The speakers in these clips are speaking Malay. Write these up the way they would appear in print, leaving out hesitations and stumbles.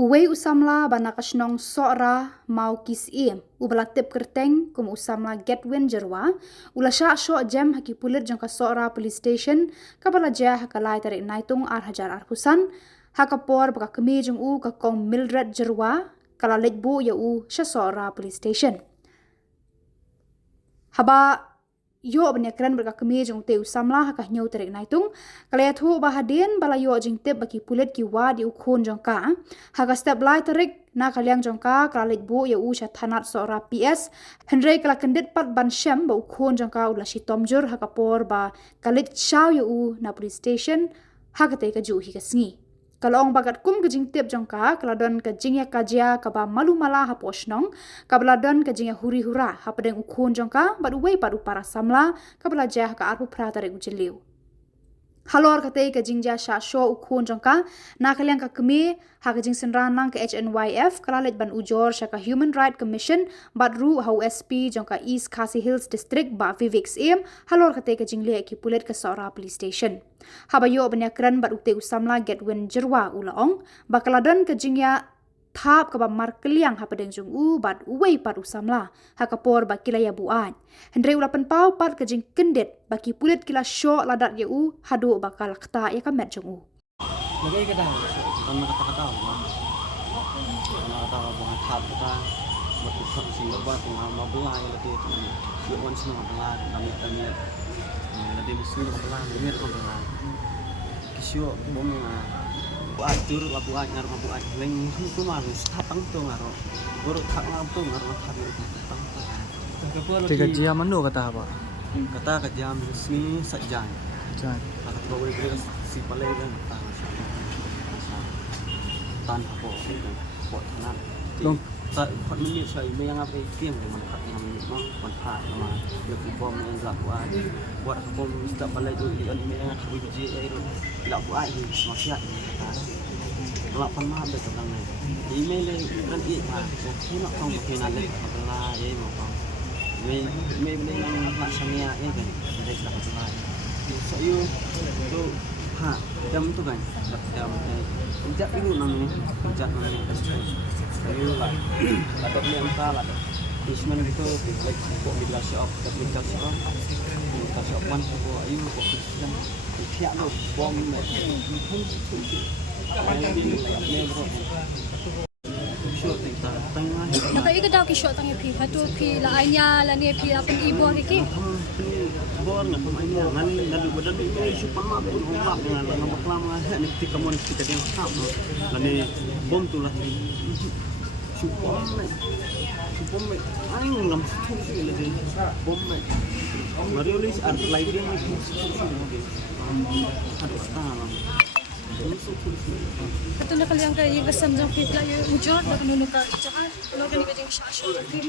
Uwei usamla banakasnong sora mau kis ubalatip kerteng kum usamla getwin jerwa ula Shoh jam haki pulit jangka sora police station kabala jah hakalai tarik naitung hajar arhusan hakapor baka Kmie jong ka kong Mildred jerwa kala lejbu ya Shah sora police station haba yo banyakran berka Kmie jong te usamla hakah nyau tarik naitung kalaya thu bahadin bala yo jing tip baki pulit ki wa di Khun jong ka haka step lai tarik na kalyang jong ka kala lejbu ya Shah thanat sora PS hendrei kala kendit pat ban syam ba Khun jong ka ula si tomjur hakapor ba kalit Shah ya na police station hakate ka ju hi ka sngi kalong bagat kum kejing tip jong ka kaladon kejing ya kajia kaba malu mala ha posnong kabaladon kejing ya huri hura ha pedeng Khun jong ka badu wei padu para Samla kabala jah ka arpu prata re ujeliu Halor kate kejing ja Shah Shoh Khun jong ka na kalyang ka Kmie ha kejing senran nang ke HNYF kalalet ban Ujor Shah ka Human Right Commission badru ha USP jong ka East Khasi Hills District ba Vivix Halor kate kejing le ki pulet ka sora police station habayo banyakran bad ute usamla getwin jerwa ulaong bakaladon kejing ya thap kaba markeliang ha pedeng jung bad uwei pat usamla hakapor bakilaya buan hendrei ulapan pau pat kejing kendet baki pulit kila Shoh ladat ya hadu bakal kta ya kamet jung Lagay ka daw, kung nakata-kata mo, nakata mo thap ka, matusak sila ba kung mabulay lagi ito, yung sila mabulay, damit-damit, lagi musuh mabulay, damit mabulay. Kisyo, bom buat tur lah buat ngar buat leng itu manis tatang tu ngaro, baru tak ngapung ngaro tapi tatang. Tiga jam mana kata apa? Kata kejam sini sejam. Jangan. Kata kau boleh si palai kan tatang. Tan apa? Buat tanah. Dong. Tak buat minit saya yang apa tiang dengan kat yang minit mah manfaat nama lebih bom yang gelap buat bom setiap balai tu di ini yang Khuborjylla itu gelap buat ini maksiat gelap pan mah betul kan ni email kan iya so kena kau mungkin ada apa ya mau kau email yang nak samia ya kan ada sudah apa so you tu jam tu kan jam jam itu namanya jam Ayo lah, atau beli entah lah. Isman gitu, like kok di kelas shop, tapi kelas shop man, kok ayo kok Kristen, tiap lo bom ni, Nak ikut dah kisah tanya pi, hatu pi la ayah la ni pi apa ibu hari ki. Bor nak pemainnya, nanti nanti badan ini super map pun ombak dengan nama kelama, ni kita mau kita yang sama, nanti bom tu lah. Super mate, aing lam suci lagi. Bom mate, Mario lis art lagi yang ada tangan. Kata nak kalian kaya yang kesam jang pi la Ujor nak nunu ka jangan kalau kan ikut yang Shah Shoh lagi.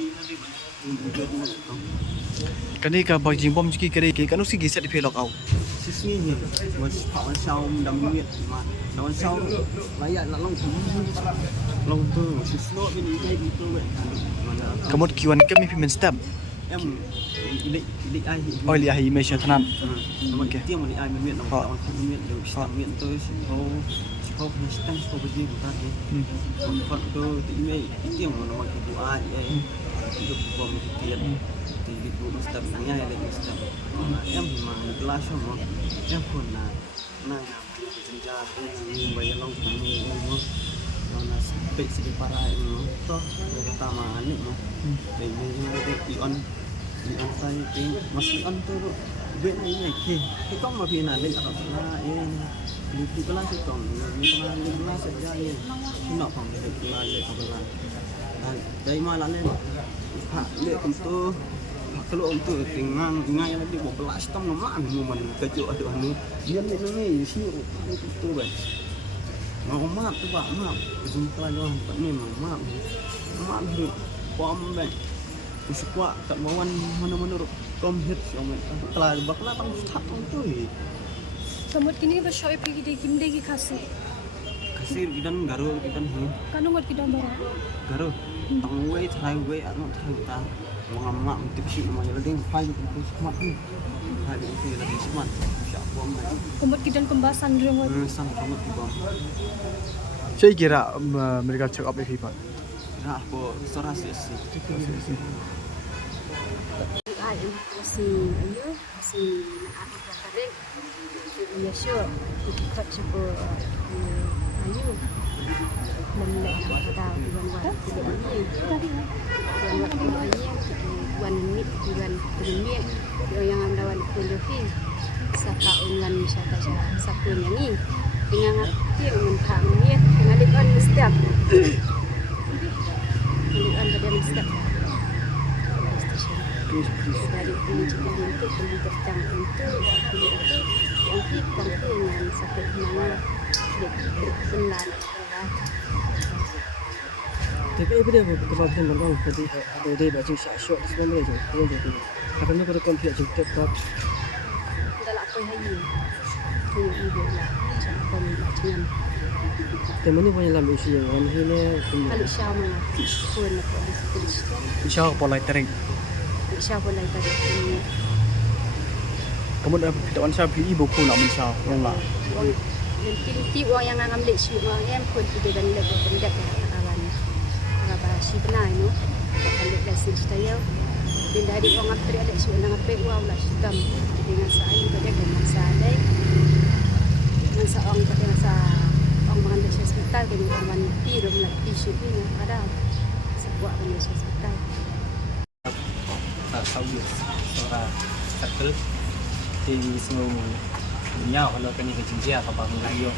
Kani ka bagi bom jiki kere ke kanu sigi set di pelok au. Sisi ni, was kawan saum dam miet, kawan saum layak nak long tu, sislo ini itu. Kamot kiwan kami pimen step. Em ilik ai. Oh li ahi me syatanan. Okey. Tiang ilik ai miet long kawan miet tu, miet tu Shoh Kristen Khubor tadi. Tempat tu email tiang nama buat itu bom tiang. Di buku step nanya ya lagi step. Em memang kelas semua. Em pun nak senja bayar long ini mana spek segi para ini. Toh pertama ni mah. Tapi on saya ting masih on tu bet ni ke. Kita mau pina lek apa ini. Di kelas itu ni kelas saja ni. Nak pang kelas lek apa. Dari malam ni Pak lek untuk kalau untuk dengan yang lebih belas tahun mana momen kecil ada anu dia ni sini itu kan maaf tu pak maaf jumpa dengan pak ni maaf tu bom kan sesuatu tak mawan mana kom hit yang telah bakal bang start tu Kamut kini bershow pergi di kimde ki khasi. Kasir kidan garu kidan Kanu ngot kidan bara. garu tangway tangway anu tangta mengamak untuk si namanya lagi file itu smart ni file itu lagi smart siap bom lagi Kamut kidan kembasan ringot. sang kamu di bom Saya kira mereka check up ini Pak. Nah, aku sorasi sih. Si ayu si aku tarik ya Shoh ikut cukup ayu memilih pada bulan bulan ini yang amdawan kunjuki saka unwan saka sakun yang ini dengan arti mentah ini dengan liban setiap liban pada setiap dari pendidikan untuk pendidikan untuk yang kita dengan sakit mana berkenan Tapi apa dia betul-betul memang tadi ada dia baca Shoh sebenarnya je. Dia jadi. Karena pada komplek je tetap dalam apa yang ini ibu lah macam macam teman ni banyak dalam isu yang ini kalau Shah mana Khun apa di Shah polai tering. Shah boleh tadi ini Kemudian kita Shah pilih buku nak Shah yang lah. nanti orang yang ngambil Shoh yang pun tidak dan lebih pendak kawan kawan si benar no ambil lesson saya dan dari orang apa ada Shoh nak apa wow lah sedang dengan saya pada dengan saya dengan seorang pada masa orang mengambil hospital dengan orang wanita dalam latih Shoh ini ada sebuah dengan hospital Saudi seorang circle di semua dunia kalau kini kerja apa mengayo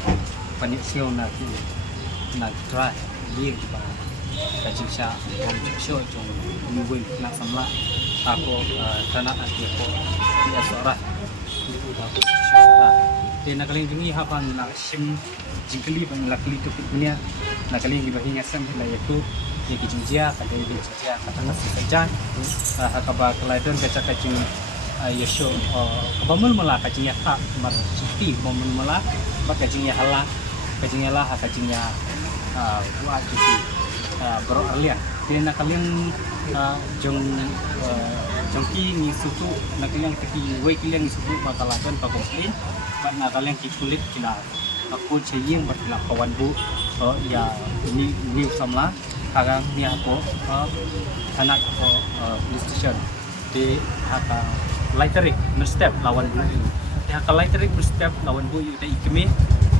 panik sio nak try dia juga kerja Shah Shoh Jong mungkin nak Samla aku tanah aku dia seorang itu aku seorang dia nak kalian jungi apa nak sim jingkeli nak kali tu punya nak kalian dibahinya sam lah itu dia kerja kata dia kerja kata kasih kerja hakaba kelaidon kaca kacing ya Shoh kabamul mala kacing ya hak mar cuti bomul mala bak kacing ya hala kacing ya buat cuti bro alia dia nak kalian jongki ni suku nak kalian keti wei kalian ni suku makalakan pak komplain nak kalian ki kulit kila aku ceying berkila kawan bu ya ni Samla Karang ni aku anak aku police station di haka lightering berstep lawan bu di haka lightering berstep lawan bu itu Kmie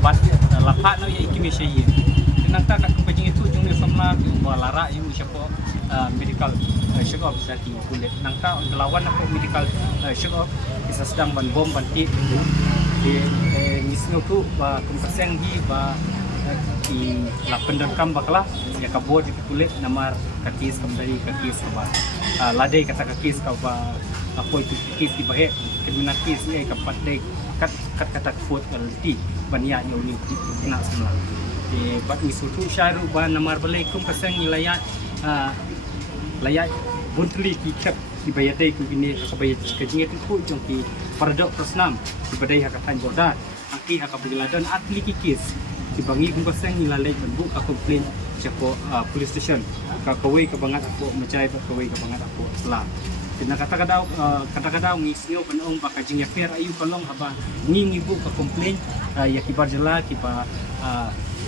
bat lapak no ya Kmie Shah nang tak kat kumpajing itu jung ni Samla bawa lara yang siapa medical check up saki kulit nang tak lawan aku medical check up bisa sedang ban bom ban ti di ngisno tu ba kumpaseng hi ba di lapan rekam bakla ya Khubor di kulit namar kakis kembali kakis apa ladai kata kakis apa apa itu kakis di bahe kriminakis ni kapat dai kat kata food quality banyak yang ni kena semua di bat misutu syaru ba namar balaikum pasang layat layat buntli kitab di bayadai ku gini kabaya kajing itu ku jongki paradok prosnam di badai hakatan borda angki hakabiladan atli kikis dibangi kung pasang nilalay banbu ka komplain siapa police station ka kawai ka bangat ako macay ka kawai ka bangat ako sala tina kata-kata ngisnyo panong baka jing yafer ayu kalong haba ngingibu ka komplain ya Khuborjylla kiba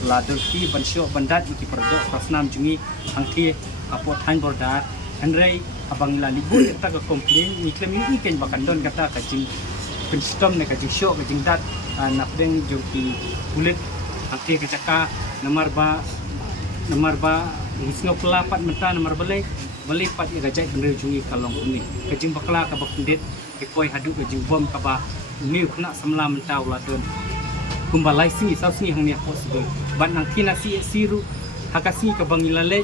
ladurki bansyo bandat ki perdo prosnam jungi angki kapot han bordar andrei abang lalibu ta ka komplain ni klaim ni ken bakan don kata ka jing penstom ne ka jing Shoh ka jing dat napdeng jongki kulit angki kacaka nomor ba ngisno pelapat menta nomor balik pat ya gajai bener jungi kalong ini kajing bakla ka bakundit kipoi hadu kajing bom ka ba ni kena Samla menta uladon kumbalai sini sau sini hang ni possible ban angki nasi siru hakasi ka bangilale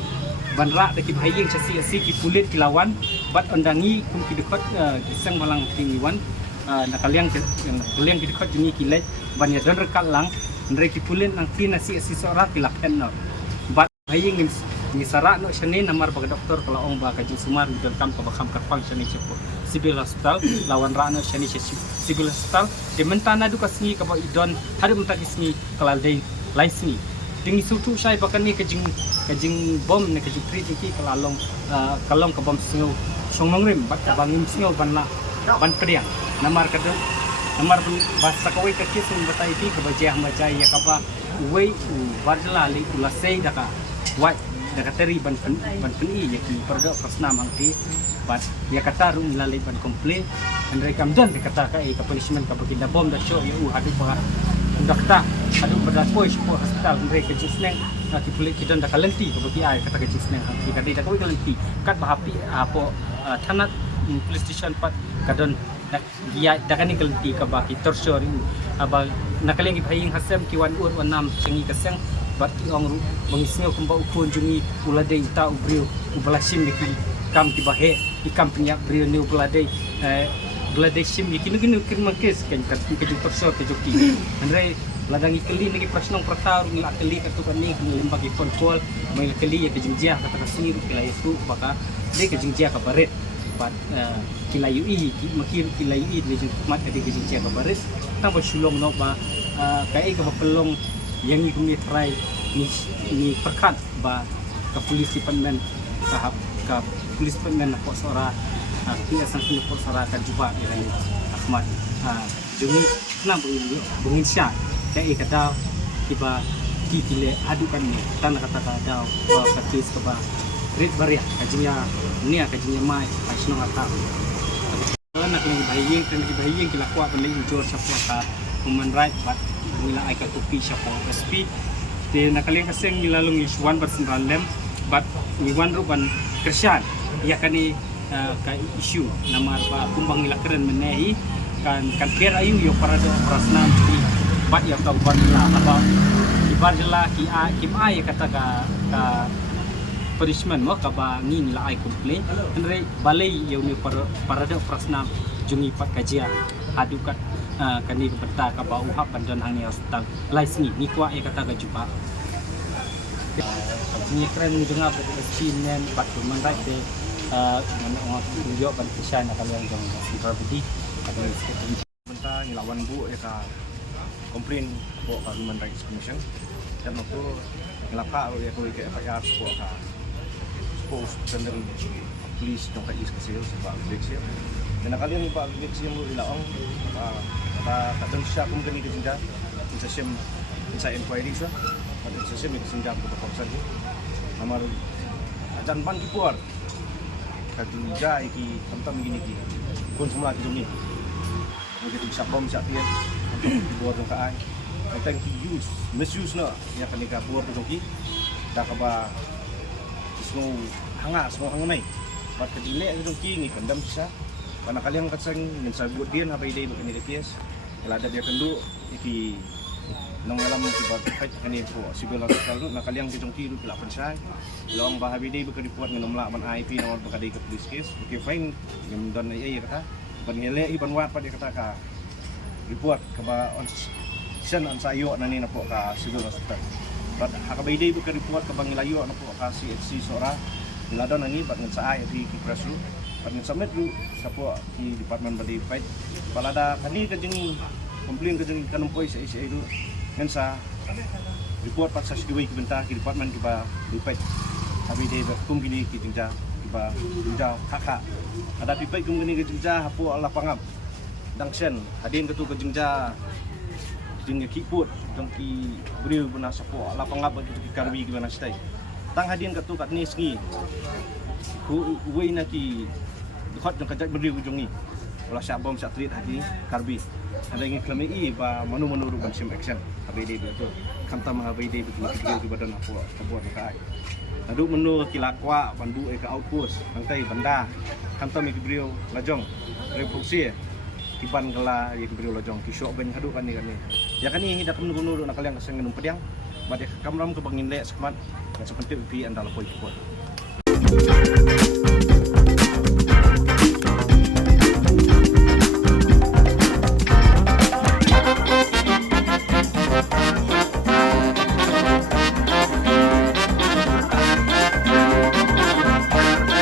banra de ki bhayeng chasi asi ki pulit kilawan bat ondangi kum ki dekot isang malang tingiwan nakaliang ki dekot jungi kilai ban ya don rekal lang Mereka pulen angki nasi seorang kilakan no. Bat haying ni sarak no shani namar bag doktor kalau ong ba kajing sumar dan kam ka bakam karpang shani cepo civil hospital lawan ra no shani civil hospital de mentana du kasni ka ba idon hadu menta kisni kalal dei laisni dingi sutu sai bakan ni kajing bom ne kajing tri ki kalalong kalong ka bom singo songmongrim bat bangim singo banla ban priang namar kadon namar bahasa kawai kaki sun batai ti kebajiah macai ya kapa uwei Khubborjylla li ulasei daka wat daka teri ban peni ya ki perda pasnam angti bat ya kata rum lalai ban komplain and rekam dan kata ka ka punishment ka bagi bom da show ya hadu pa dokta hadu pada koi po hospital mereka jisneng ki pulik kidan da kalenti ka bagi ai kata ka jisneng angti ka dei da koi kalenti kat bahapi apo thanat police station pat kadon dia dakani kalenti ka baki torsori aba nakaling ipahing hasem ki wan ur wanam sengi kaseng bat ki ong ru mengisngo kumba ukun jungi ulade ita ubriu ubalasim ki kam ti bahe ikam penyak brio ni ubulade belade sim ki nu kin makes kan kat ki torsor ke joki andre ladang ikeli ni prasnong pratar ni akeli ka tu kan ni lembagi phone call mai akeli ya ke jingjia kata kasir kila itu baka de ke jingjia ka baret bat kilayu ki makir kilayu ni mat ade ke jingjia ka baret tang Shillong no ba kai ka pelong yang ni kami try ni perkat ba ka polis department ka polis department po sora pia sang po sora ka juba ni Ahmad jungi na bungin Shah kai ka daw kiba kitile adukan ni tan kata ka daw ka kes ka ba red baria ka jinya ni ka jinya mai ka sino ata nak lagi baying kila kuat beli Ujor siapa ka human right bat mila ai ka kopi siapa SP te nakaleng kaseng nilalong isuan bersendan lem bat niwan ruban kersian ya kani ka isu nama ba kumbang nila keren menehi kan kira ayu yo parado prasnam di bat ya ka Khubborjylla apa Khubborjylla ki ai kata ka punishment mo ka ba ngin la ai complain andre balai yo ni parado prasnam jungi pat kajia adukat kani berta ka ba uhap pandan hang ni hospital laisni ni kwa e kata ka jupa ni keren junga ba sinen bat manrai de ngong yo ban kisah nak kalian jong property ada benta ni lawan bu ya ka komplain bo ka human rights commission dan waktu ngelaka ya ko ke FIR bo ka post tender police dong ka is kasih sebab direksi dan kalian ba direksi mo ilaong ka dan Shah kum kani kesinja insesem inside inquiry sa insesem kesinja ko paksan ni amar ajan ban Khubor ka dinja iki tamtam gini ki kon semula ki dumi mungkin bisa bom sak dia Khubor dong ka ai thank you misuse na ya kani ka Khubor dong ki da ka ba semua hangai bat kedile dong ki ni kendam sa karena kalian kasang ngin sabut dia apa ide bukan ide kes kalau ada dia kendu iki nong alam kibat fight kani ko sibel hospital na kalian dijong ki pila pensai long bah ide bukan dipuat ngenom la ban IP nomor bakade ke police case okay fine ngem don ai kata ban ngele iban wat pada kata ka report ke ba on sen on sayo na ni na po ka sibel hospital bat hakabide bukan report ke bangilayo na po ka CHC sora niladon ani bat ngen saay di press room Pernah submit dulu siapa di department badi fight. Balada kani kajeng komplain kajeng kanumpoi sa itu ngan sa report pat sa sidiway kibenta ki department kiba di fight. Abi de kum gini ki tinja kiba tinja kakak. Ada di fight kum gini ki tinja hapu Allah pangap. Dangsen hadin ketu kajeng ja kajeng ki put dong ki beriu bena sapo Allah pangap ki karbi ki bana stai. Tang hadin ketu kat ni sengi. Uwe na ki hot jong kajak berdiri ujung ni. Olah Shah bom Shah treat hari karbi. Ada ingin Kmie ba manu ruban sim action. Abi dia betul. Kantam abi dia betul betul di badan apa buat kai. Adu menu kilakwa bandu ke outpost nantai benda. Kantam iki brio lajong reproduksi. Kiban kala iki brio lajong ki Shoh ben hadu kan ni. Ya kan ni hidak menu nak kalian keseng ngenum pediang. Bade kamram ke bangin le sekemat seperti pi andal poi kuat.